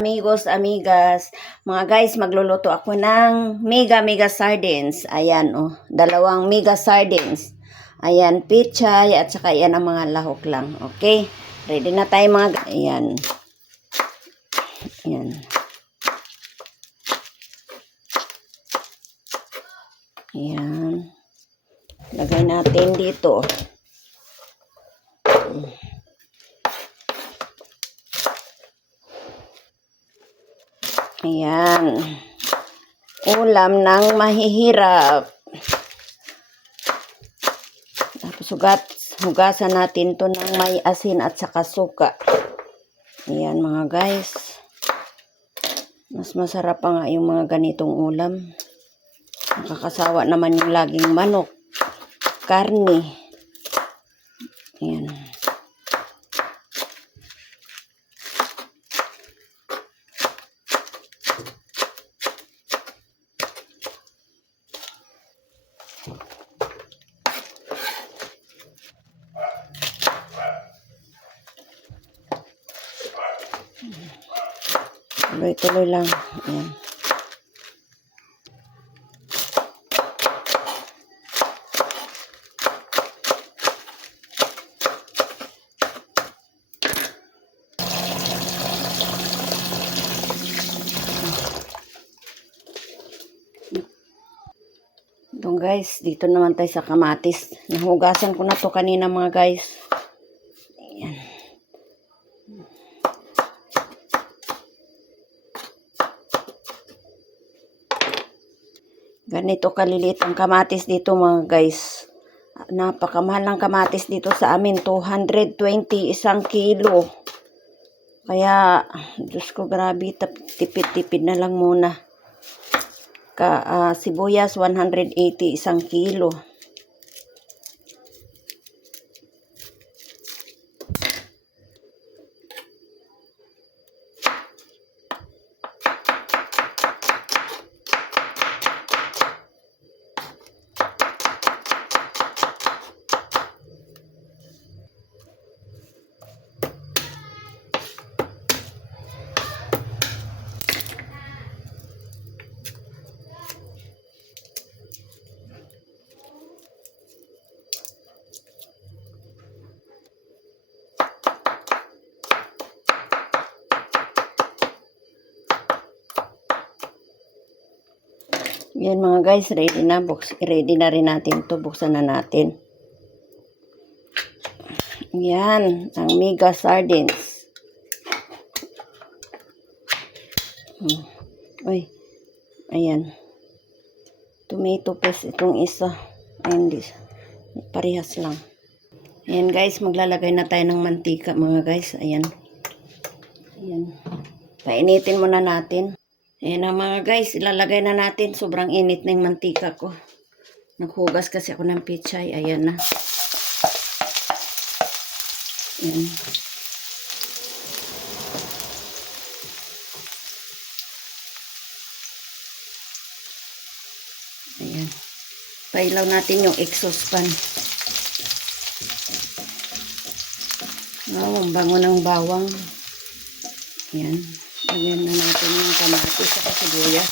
Amigos, amigas, mga guys, magluluto ako ng mega sardines. Ayan, oh, dalawang mega sardines. Ayan, pichay, at saka yan ang mga lahok lang. Okay, ready na tayo mga guys. Ayan. Ayan. Ayan. Lagay natin dito. Ayan. Ulam ng mahihirap. Tapos hugasan natin to ng may asin at saka suka. Ayan mga guys. Mas masarap pa nga yung mga ganitong ulam. Nakakasawa naman yung laging manok, karne. Ayan. Tuloy-tuloy lang. Ayan. Ito guys, dito naman tayo sa kamatis. Nahugasan ko na to kanina mga guys. Ayan. Ganito kaliliit ang kamatis dito mga guys. Napakamahal ng kamatis dito sa amin. 220 isang kilo. Kaya, Diyos ko grabe, tipid-tipid na lang muna. Sibuyas 180 isang kilo. Yan mga guys, ready na. Ready na rin natin to. Buksan na natin. Yan, ang mega sardines. Uy, ayan. Tomato paste itong isa. Ayan, parehas lang. Ayan guys, maglalagay na tayo ng mantika mga guys. Ayan. Ayan. Painitin muna natin. Ayan na mga guys, ilalagay na natin. Sobrang init na yung mantika ko. Naghugas kasi ako ng pichay. Ayan na. Ayan. Ayan. Pailaw natin yung exhaust fan. Ang bango ng bawang. Ayan. Lagyan na natin yung kamatis at sibuyas.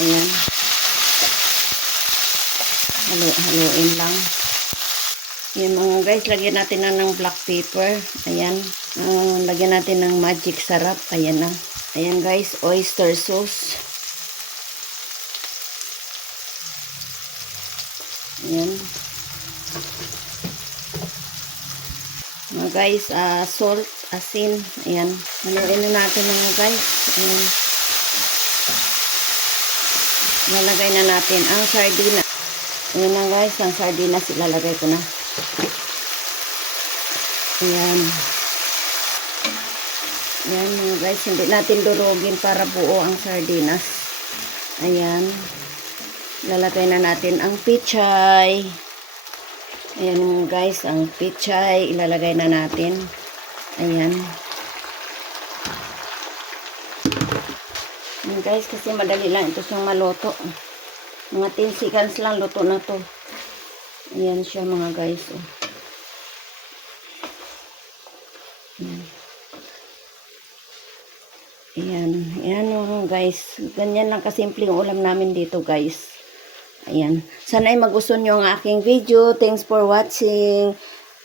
Ayan. Haluin lang. Ayan mga guys, lagyan natin na ng black pepper. Ayan. Lagyan natin ng magic sarap. Ayan na. Ayan guys, oyster sauce. Ayan. Mga guys, salt, asin. Ayan. Haluin na natin mga guys. Ayan. Lalagay na natin ang sardina. Ayan na guys, ang sardinas ilalagay ko na. Ayan. Ayan mga guys, hindi natin durugin para buo ang sardinas. Ayan. Lalagay na natin ang pichay. Ayan guys, ang pichay ilalagay na natin. Ayan. Ayan guys, kasi madali lang ito siyang maluto. Mga 10 seconds lang luto na to. Ayan siya mga guys. Oh. Ayan. Ayan. Ayan guys. Ganyan lang kasimpleng ulam namin dito guys. Ayan. Sana ay magustuhan nyo ang aking video. Thanks for watching.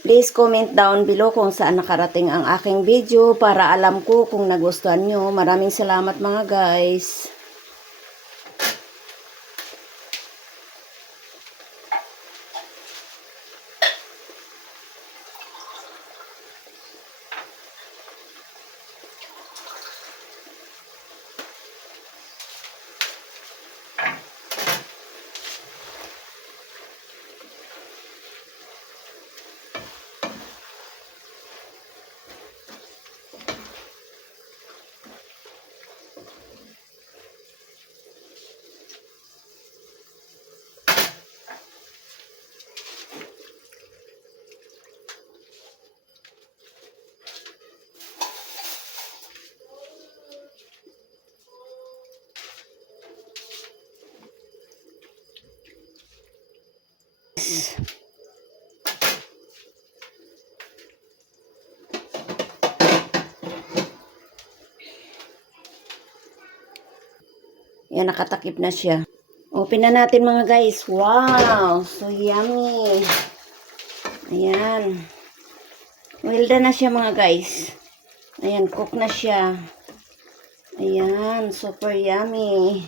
Please comment down below kung saan nakarating ang aking video para alam ko kung nagustuhan nyo. Maraming salamat mga guys. Yan, nakatakip na siya. Open na natin mga guys. Wow! So yummy! Ayan. Well done na siya mga guys. Ayan, cook na siya. Ayan, super yummy.